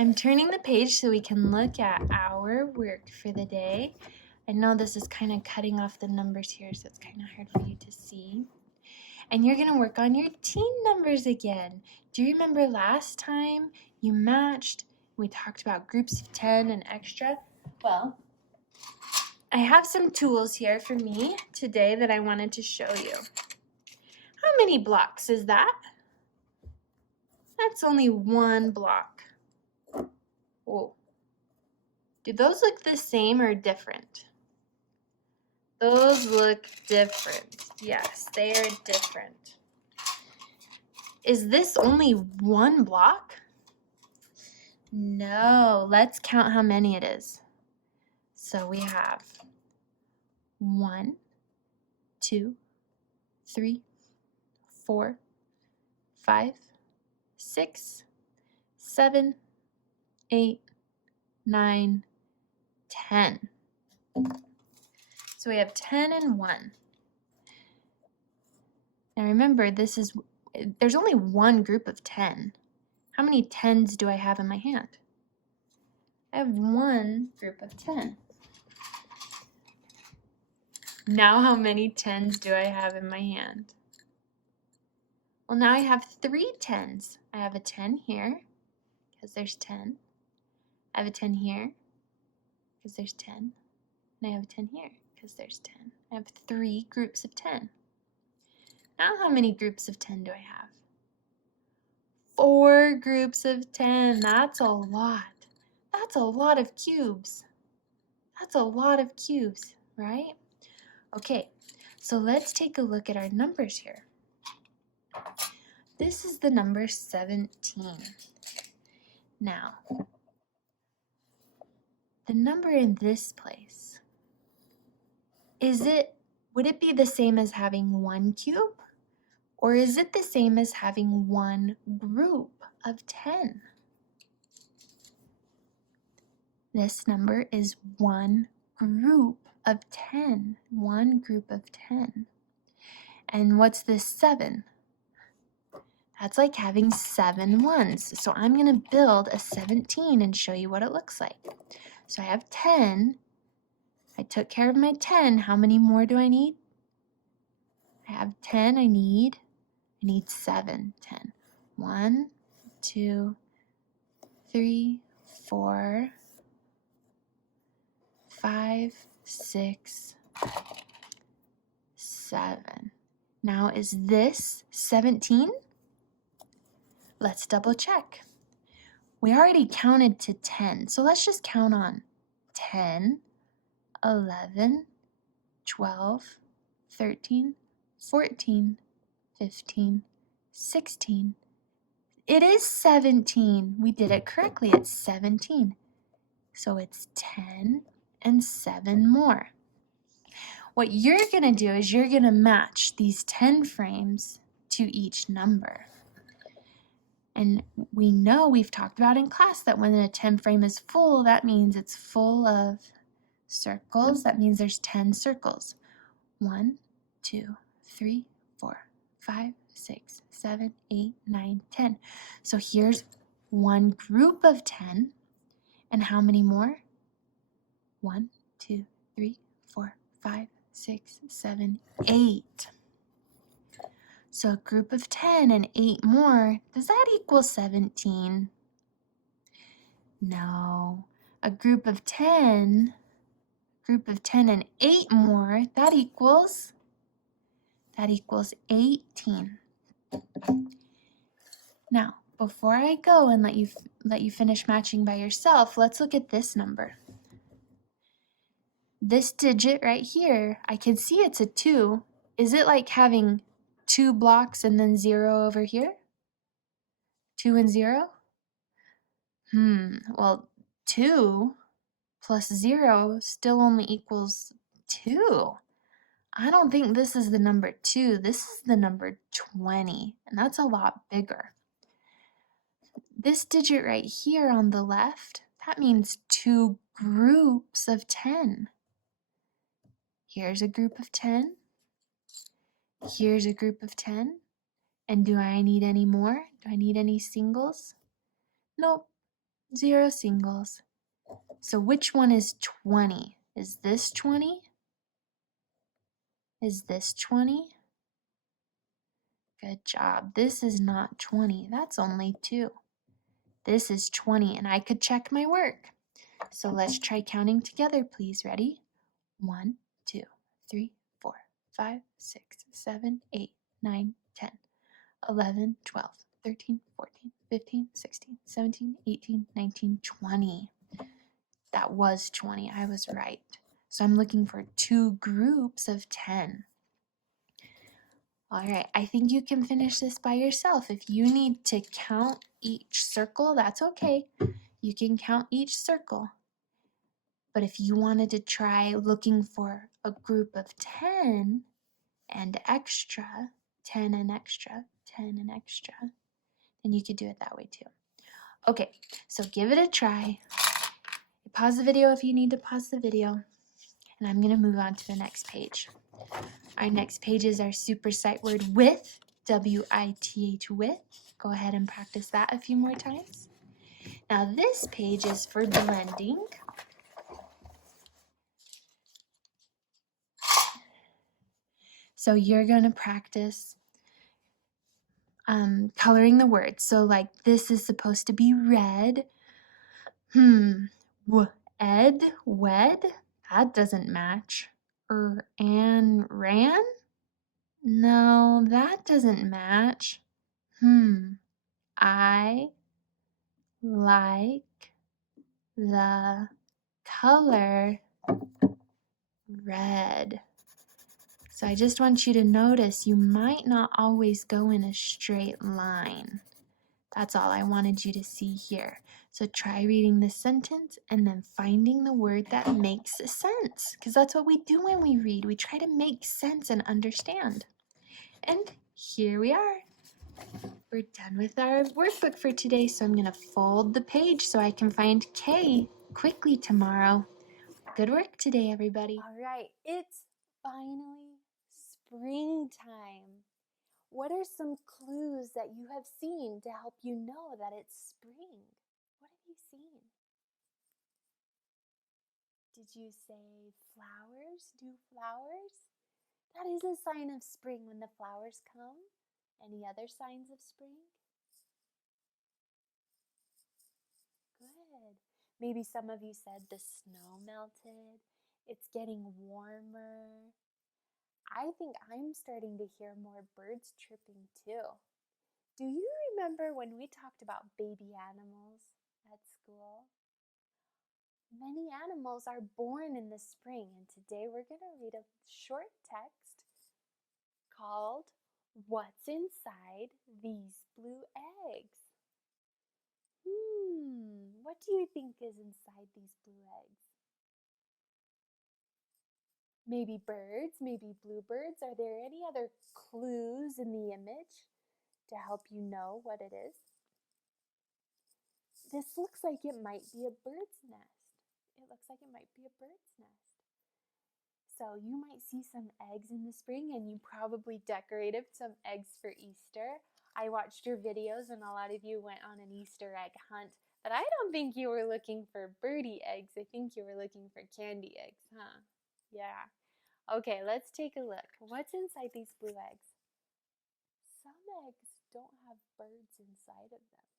I'm turning the page so we can look at our work for the day. I know this is kind of cutting off the numbers here, so it's kind of hard for you to see. And you're going to work on your teen numbers again. Do you remember last time you matched? We talked about groups of 10 and extra. Well, I have some tools here for me today that I wanted to show you. How many blocks is that? That's only one block. Whoa. Do those look the same or different? Those look different. Yes, they are different. Is this only one block? No, let's count how many it is. So we have 1, 2, 3, 4, 5, 6, 7, 8, 9, 10. So we have 10 and 1. Now remember, there's only one group of 10. How many 10s do I have in my hand? I have one group of 10. Now how many 10s do I have in my hand? Well, now I have 3 10s. I have a 10 here, because there's 10. I have a 10 here, because there's 10. And I have a 10 here, because there's 10. I have 3 groups of 10. Now how many groups of 10 do I have? 4 groups of 10. That's a lot. That's a lot of cubes. That's a lot of cubes, right? Okay, so let's take a look at our numbers here. This is the number 17. Now, the number in this place, would it be the same as having one cube? Or is it the same as having one group of 10? This number is one group of 10. One group of 10. And what's this 7? That's like having 7 ones. So I'm going to build a 17 and show you what it looks like. So I have 10. I took care of my 10. How many more do I need? I have 10. I need 7. 10. 1, 2, 3, 4, 5, 6, 7. Now is this 17? Let's double check. We already counted to 10, so let's just count on 10, 11, 12, 13, 14, 15, 16. It is 17. We did it correctly. It's 17. So it's 10 and 7 more. What you're going to do is you're going to match these 10 frames to each number. And we know we've talked about in class that when a 10 frame is full, that means it's full of circles. That means there's 10 circles. 1, 2, 3, 4, 5, 6, 7, 8, 9, 10. So here's one group of 10. And how many more? 1, 2, 3, 4, 5, 6, 7, 8. So a group of 10 and 8 more, does that equal 17? No. A group of 10 and 8 more, that equals 18. Now, before I go and let you finish matching by yourself, let's look at this number. This digit right here, I can see it's a 2. Is it like having 2 blocks and then 0 over here? 2 and 0? Well, 2 plus 0 still only equals 2. I don't think this is the number 2. This is the number 20, and that's a lot bigger. This digit right here on the left, that means 2 groups of 10. Here's a group of 10. Here's a group of 10. And do I need any more? Do I need any singles? Nope. 0 singles. So which one is 20? Is this 20? Is this 20? Good job. This is not 20. That's only 2. This is 20, and I could check my work. So let's try counting together, please. Ready? 1, 2, 3, 4, 5, 6, 7, 8, 9, 10, 11, 12, 13, 14, 15, 16, 17, 18, 19, 20. That was 20. I was right. So I'm looking for 2 groups of 10. All right, I think you can finish this by yourself. If you need to count each circle, that's okay. You can count each circle. But if you wanted to try looking for a group of 10 and extra, 10 and extra, 10 and extra, then you could do it that way too. Okay, so give it a try. Pause the video if you need to pause the video. And I'm going to move on to the next page. Our next page is our super sight word with, W-I-T-H, with. Go ahead and practice that a few more times. Now this page is for blending. So you're going to practice coloring the words. So like this is supposed to be red. Ed, wed, that doesn't match. And ran? No, that doesn't match. I like the color red. So I just want you to notice you might not always go in a straight line. That's all I wanted you to see here. So try reading the sentence and then finding the word that makes sense, because that's what we do when we read. We try to make sense and understand. And here we are. We're done with our workbook for today, so I'm going to fold the page so I can find K quickly tomorrow. Good work today, everybody. All right, it's finally springtime. What are some clues that you have seen to help you know that it's spring? What have you seen? Did you say flowers? Do flowers? That is a sign of spring when the flowers come. Any other signs of spring? Good. Maybe some of you said the snow melted. It's getting warmer. I think I'm starting to hear more birds chirping too. Do you remember when we talked about baby animals at school? Many animals are born in the spring, and today we're going to read a short text called What's Inside These Blue Eggs? What do you think is inside these blue eggs? Maybe birds, maybe bluebirds. Are there any other clues in the image to help you know what it is? This looks like it might be a bird's nest. It looks like it might be a bird's nest. So you might see some eggs in the spring, and you probably decorated some eggs for Easter. I watched your videos and a lot of you went on an Easter egg hunt, but I don't think you were looking for birdie eggs. I think you were looking for candy eggs, huh? Yeah. Okay, let's take a look. What's inside these blue eggs? Some eggs don't have birds inside of them.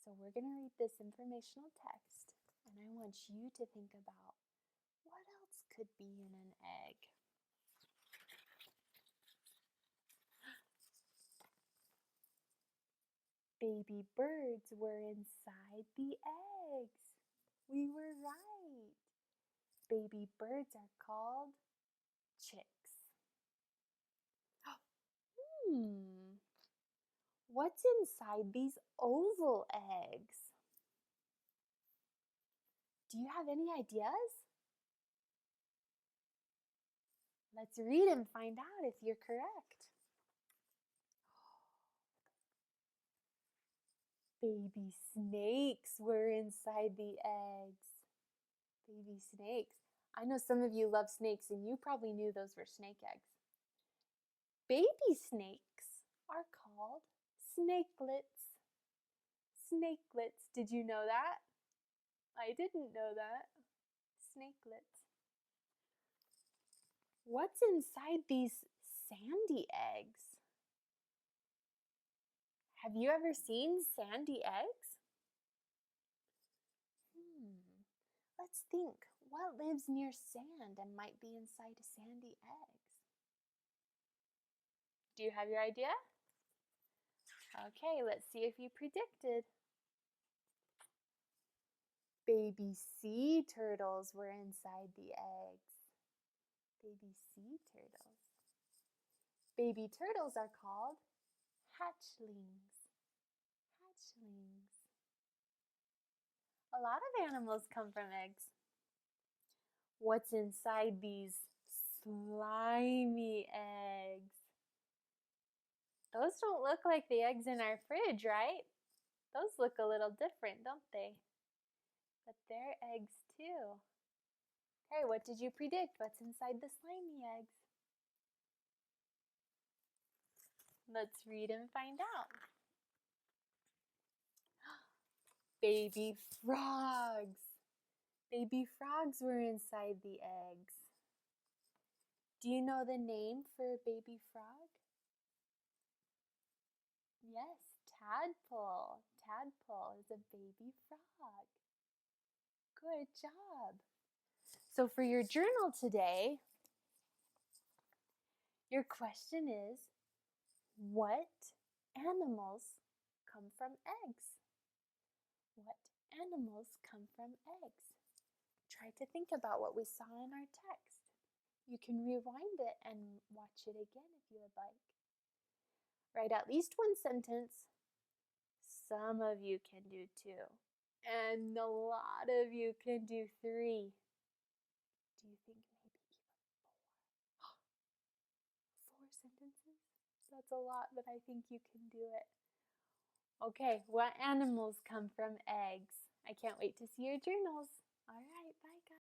So we're going to read this informational text, and I want you to think about what else could be in an egg. Baby birds were inside the eggs. We were right. Baby birds are called chicks. What's inside these oval eggs? Do you have any ideas? Let's read and find out if you're correct. Baby snakes were inside the eggs. Baby snakes. I know some of you love snakes and you probably knew those were snake eggs. Baby snakes are called snakelets. Snakelets. Did you know that? I didn't know that. Snakelets. What's inside these sandy eggs? Have you ever seen sandy eggs? Let's think. What lives near sand and might be inside sandy eggs? Do you have your idea? Okay, let's see if you predicted. Baby sea turtles were inside the eggs. Baby sea turtles. Baby turtles are called hatchlings. Hatchlings. A lot of animals come from eggs. What's inside these slimy eggs? Those don't look like the eggs in our fridge, right? Those look a little different, don't they? But they're eggs too. Okay, what did you predict? What's inside the slimy eggs? Let's read and find out. Baby frogs. Baby frogs were inside the eggs. Do you know the name for a baby frog? Yes, tadpole. Tadpole is a baby frog. Good job. So for your journal today, your question is, what animals come from eggs? What animals come from eggs? Try to think about what we saw in our text. You can rewind it and watch it again if you would like. Write at least one sentence. Some of you can do 2. And a lot of you can do 3. Do you think maybe even 4? 4 sentences? That's a lot, but I think you can do it. Okay, what animals come from eggs? I can't wait to see your journals. All right, bye guys.